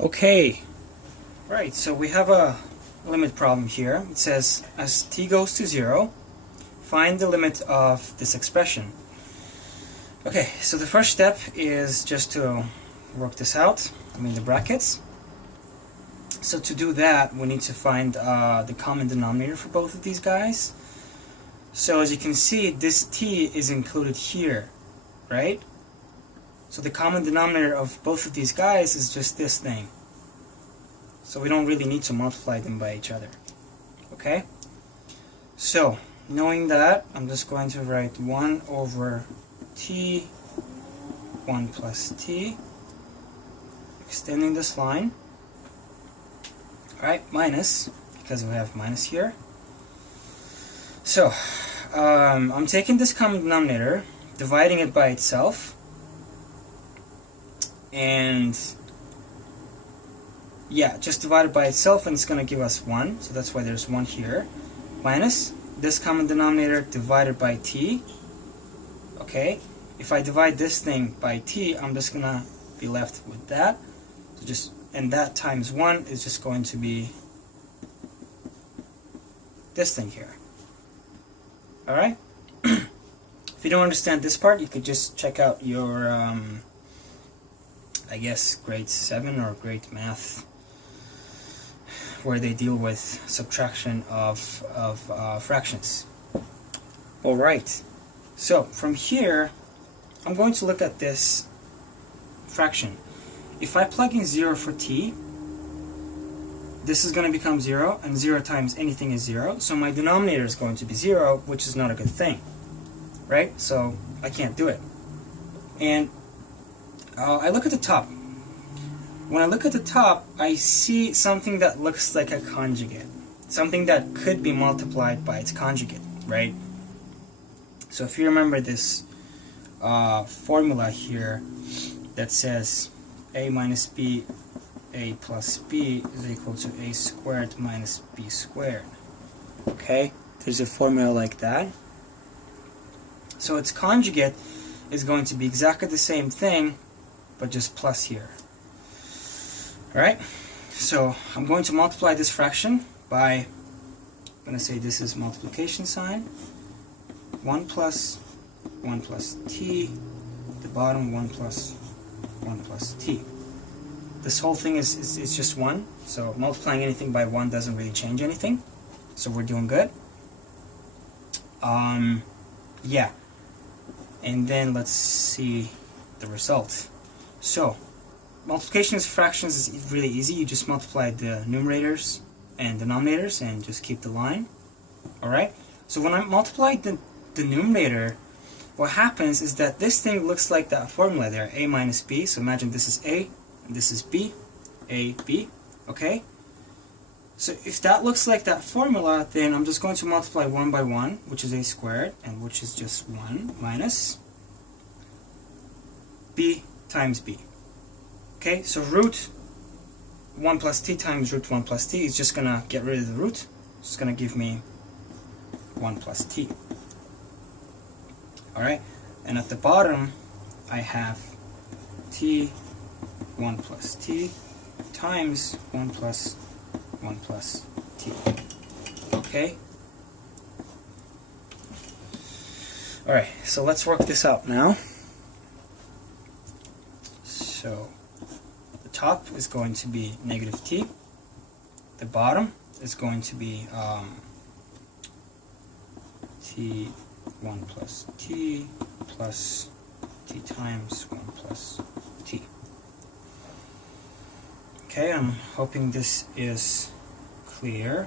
Okay, right, so we have a limit problem here. It says, as t goes to 0, find the limit of this expression. Okay, so the first step is just to work this out, the brackets. So to do that, we need to find the common denominator for both of these guys. So as you can see, this t is included here, right? So the common denominator of both of these guys is just this thing. So we don't really need to multiply them by each other. Okay? So, knowing that, I'm just going to write 1 over t, 1 plus t, extending this line. Alright, minus, because we have minus here. So, I'm taking this common denominator, dividing it by itself, and yeah, just divide it by itself and it's going to give us 1, so that's why there's 1 here, minus this common denominator divided by t. Okay, if I divide this thing by t, I'm just going to be left with that. So and that times 1 is just going to be this thing here. Alright? If you don't understand this part, you could just check out your I guess grade 7 or grade math, where they deal with subtraction of fractions. Alright, so from here I'm going to look at this fraction. If I plug in 0 for t, this is going to become 0, and 0 times anything is 0, so my denominator is going to be 0, which is not a good thing, right? So I can't do it. And I look at the top. When I look at the top, I see something that looks like a conjugate. Something that could be multiplied by its conjugate, right? So if you remember this formula here that says a minus b, a plus b is equal to a squared minus b squared. Okay? There's a formula like that. So its conjugate is going to be exactly the same thing, but just plus here. Alright, so I'm going to multiply this fraction by, I'm going to say this is multiplication sign, 1 plus t, the bottom 1 plus t. This whole thing is just 1, so multiplying anything by 1 doesn't really change anything, so we're doing good. Yeah, and then let's see the result. So, multiplication of fractions is really easy. You just multiply the numerators and denominators and just keep the line. Alright? So when I multiply the numerator, what happens is that this thing looks like that formula there, a minus b. So imagine this is a, and this is b, a, b. Okay? So if that looks like that formula, then I'm just going to multiply 1 by 1, which is a squared, and which is just 1, minus b times b. Okay, so root 1 plus t times root 1 plus t is just going to get rid of the root. It's going to give me 1 plus t. Alright, and at the bottom I have t 1 plus t times 1 plus t. Okay? Alright, so let's work this out now. So the top is going to be negative t. The bottom is going to be t 1 plus t times 1 plus t. Okay, I'm hoping this is clear.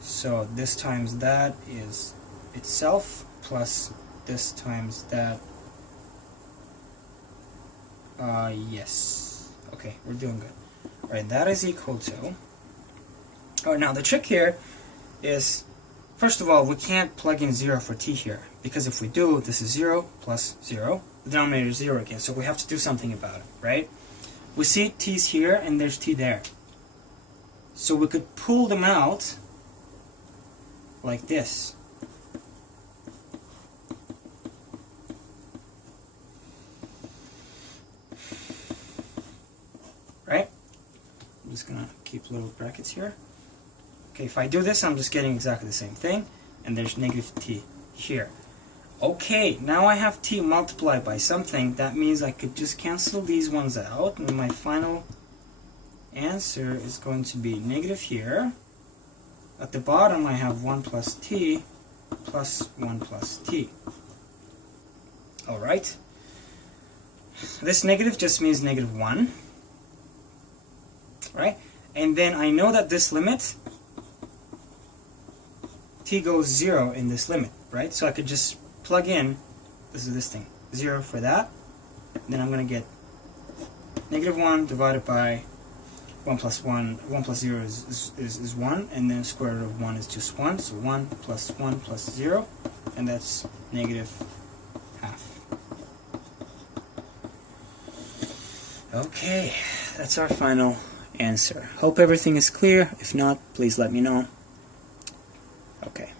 So this times that is itself, plus this times that. Yes. Okay, we're doing good. Alright, that is equal to... Alright, now the trick here is, first of all, we can't plug in 0 for t here, because if we do, this is 0 plus 0. The denominator is 0 again, so we have to do something about it, right? We see t's here, and there's t there. So we could pull them out like this. just going to keep little brackets here. Okay, if I do this, I'm just getting exactly the same thing. And there's negative t here. Okay, now I have t multiplied by something. That means I could just cancel these ones out. And my final answer is going to be negative here. At the bottom, I have 1 plus t plus 1 plus t. Alright. This negative just means negative 1. Right? And then I know that this limit, t goes 0 in this limit. Right? So I could just plug in, this is this thing, 0 for that. Then I'm going to get negative 1 divided by 1 plus 0 is 1, and then square root of 1 is just 1, so 1 plus 0, and that's negative half. Okay, that's our final answer. Hope everything is clear. If not, please let me know. Okay.